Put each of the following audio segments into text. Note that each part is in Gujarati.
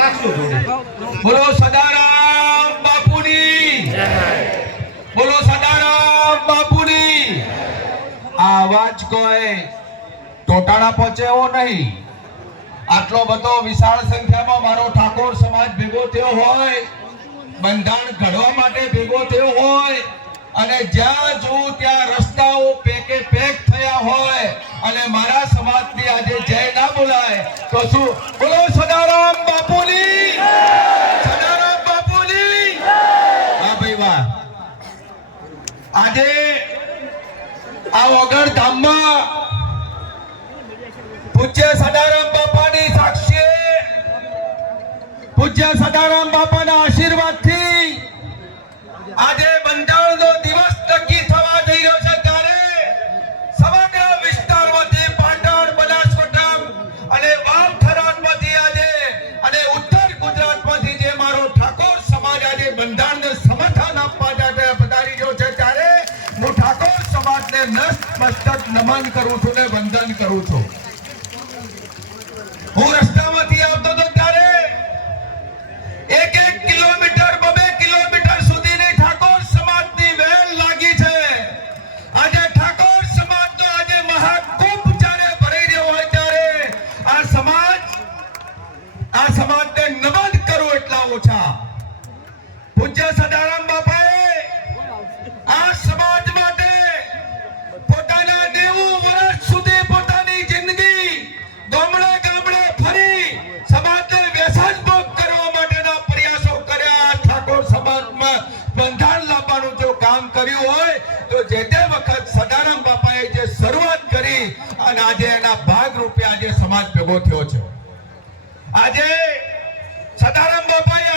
રાખશું બોલો સદારામ બાપુની. બોલો સદારામ બાપુની. આ અવાજ કોઈ ટોટાળા પહોંચે એવો નહીં. આટલો બધો વિશાળ સંખ્યામાં મારો ઠાકોર સમાજ ભેગો થયો હોય, બંધારણ ઘડવા માટે ભેગો થયો હોય, અને જ્યાં જોઉં ત્યાં રસ્તાઓ પેકે પેક થયા હોય, અને મારા સમાજની આજે જય ના બોલાય, તો શું? બોલો આજે આ વગર ધામમાં પૂજ્ય સદારામ બાપાની સાક્ષી પૂજ્ય સદારામ બાપાના નતમસ્તક નમન કરું છું ને વંદન કરું છું. હું રસ્તામાંથી આવતો હતો ત્યારે એક એક કિલોમીટર બબે કિલોમીટર સુધીની ઠાકોર સમાજની વેલ લાગી છે. આજે ઠાકોર સમાજનો આજે મહાકુંભ જ્યારે ભરાઈ રહ્યો હોય ત્યારે આ સમાજ, આ સમાજને નમન કરો એટલા ઓછા. પૂજ્ય સદારામ કર્યું હોય તો જે તે વખત સદારામ બાપાએ જે શરૂઆત કરી અને આજે એના ભાગ રૂપે આજે સમાજ ભેગો થયો છે. આજે સદારામ બાપાએ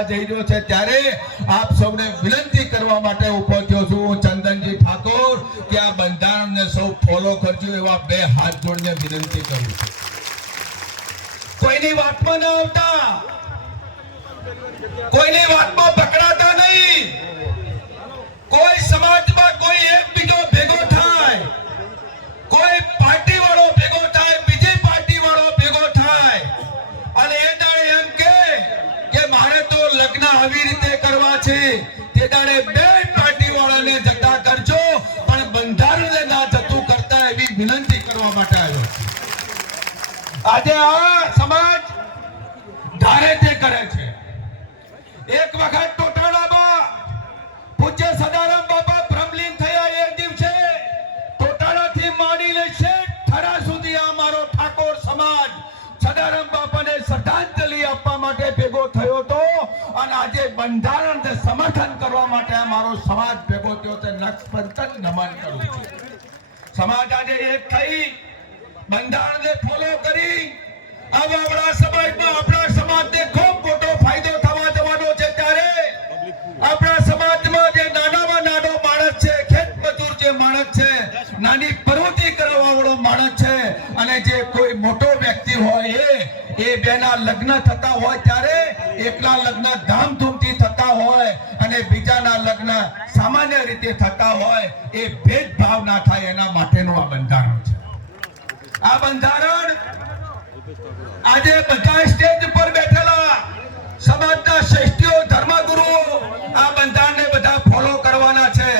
થવા જઈ રહ્યો છે ત્યારે આપ સૌને વિનંતી કરવા માટે ઊભો છું. ચંદનજી ઠાકોર, કે આ બંધારણને સૌ ફોલો કરજો એવા બે હાથ જોડીને વિનંતી કરું છું. કોઈની વાતમાં ન આવતા? કોઈની વાતમાં પકડાતા નહીં? કોઈ સમાજમાં કોઈ આવી રીતે કરવા છે, તે દાડે બે પાર્ટી વાળાને જતા કરજો, પણ બંધારણને ના જતું કરતા એવી વિનંતી કરવા માટે આવ્યો છે. આજે આ સમાજ ધારે તે કરે છે. એક વખત ટોટાળામાં પૂજ્ય સદારામ બાપા ભ્રમલીન થયા એ દિવસે ટોટાળાથી માંડીને શેઠ થરા સુધી આ મારો ઠાકોર સમાજ સદારામ આજે બંધારણને સમર્થન કરવા માટે મારો સમાજ ભેગો થયો છે નખપંથન નમન કરું છું. સમાજ આજે એક થઈ, બંધારણને ફોલો કરી હવે આપણા સમાજમાં આપણા સમાજને ખૂબ મોટો ફાયદો થવા જવાનો છે ત્યારે આપણા સમાજમાં જે નાનામાં નાનો માણસ છે, ખેત મજૂર જે માણસ છે, નાની પ્રવૃત્તિ કરવા વાળો માણસ છે, અને જે કોઈ મોટો વ્યક્તિ હોય એ એ બેના લગ્ન થતા હોય ત્યારે એકના લગ્ન ધામધૂમથી થતા હોય અને બીજાના લગ્ન સામાન્ય રીતે થતા હોય એ ભેદભાવ ના થાય એના માટેનું આ બંધારણ છે. આ બંધારણ આજે બધા સ્ટેજ પર બેઠેલા સમાજના શ્રેષ્ઠીઓ ધર્મગુરુઓ આ બંધારણને બધા ફોલો કરવાના છે.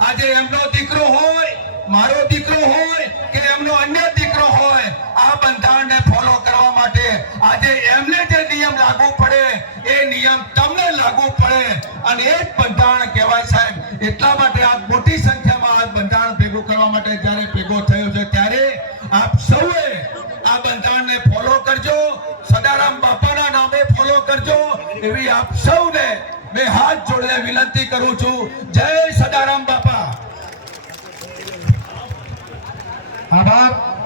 આજે એમનો દીકરો હોય, મારો દીકરો હોય કે એમનો અન્ય દીકરો હોય આ બંધારણને ફોલો કરવા માટે એમને જે નિયમ લાગુ પડે, એ નિયમ તમને લાગુ પડે. અને એ બંધારણ કહેવાય સાહેબ. એટલા માટે આ મોટી સંખ્યામાં આ બંધારણ ભેગું કરવા માટે જ્યારે ભેગો થયો છે ત્યારે આપ સૌએ આ બંધારણને ફોલો કરજો. સદારામ બાપાના નામે ફોલો કરજો. એવી આપ સૌને બે હાથ જોડીને વિનંતી કરું છું. જય સદારામ બાપા. આભાર.